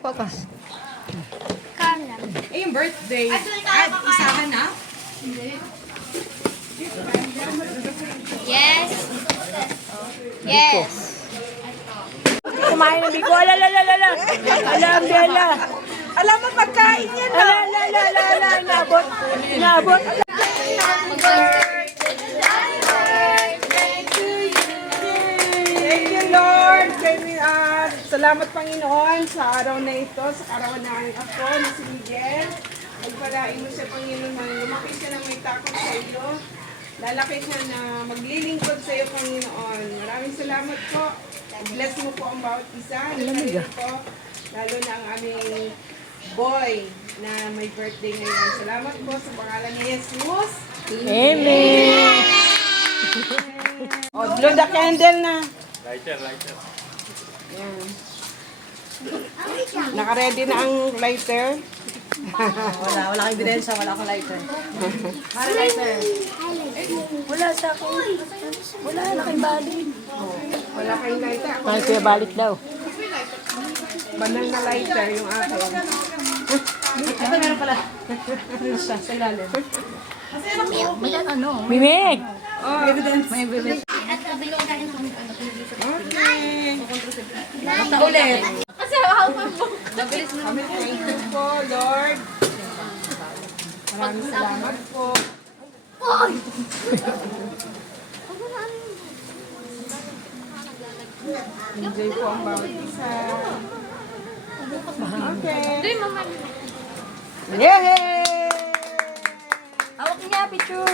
Focus. Eh, yung birthday. At isahan na? Yes. Yes. Kumain ng biko. Ala. Alam mo, pagkain yan na. Ala. Inabot. Thank you, Lord. Salamat, Panginoon, sa araw na ito, sa karawan na aking ako, na si Miguel. Pagpalain mo siya, Panginoon, na lumaki siya ng may takot sa iyo. Lalaki siya na maglilingkod sa iyo, Panginoon. Maraming salamat po. Bless mo po ang bawat isa. Lalo na ang aming boy na may birthday ngayon. Salamat po sa pangalan ni Jesus. Amen. Oh, blow the candle na. Lighter. Yan. Naka-ready na ang lighter. Wala kang ebidensya, wala akong lighter. Para lighter. Wala sa akin. Wala kayong balik. Wala kayong lighter. Ay, kuya balik daw. Banal na lighter yung akin. Ito meron pala. Sa ilalim. May ano? Mimig! Oh, May evidence. okay. Basta ulit. Kami thank you po, Lord. Maraming salamat po. Enjoy po ang bawat isa. Okay. Yay! Hawak niya, picture.